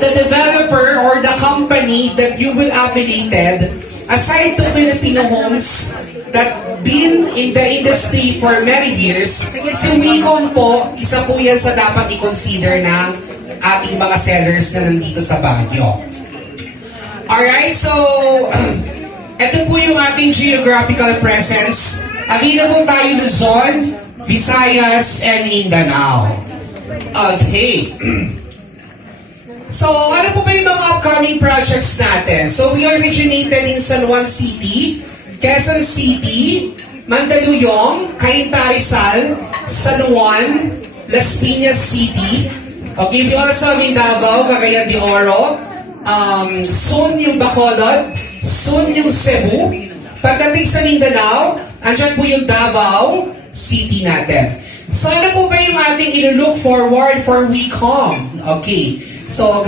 the developer or the company that you will affiliated, aside to Filipino Homes that been in the industry for many years, si Wicom po, isa po yan sa dapat i-consider ng ating mga sellers na nandito sa Baguio. Alright, so ito po yung ating geographical presence. Available tayo Luzon, Visayas, and Mindanao. Okay. So, ano po ba yung mga upcoming projects natin? So, we originated in San Juan City, Quezon City, Mandaluyong, Cainta Rizal, San Juan, Las Piñas City. Okay, we also have in Davao, Cagayan de Oro, soon yung Bacolod, soon yung Cebu. Pagdating sa Mindanao, andyan po yung Davao City natin. So, ano po ba yung ating ilo-look forward for Wicom? Okay, so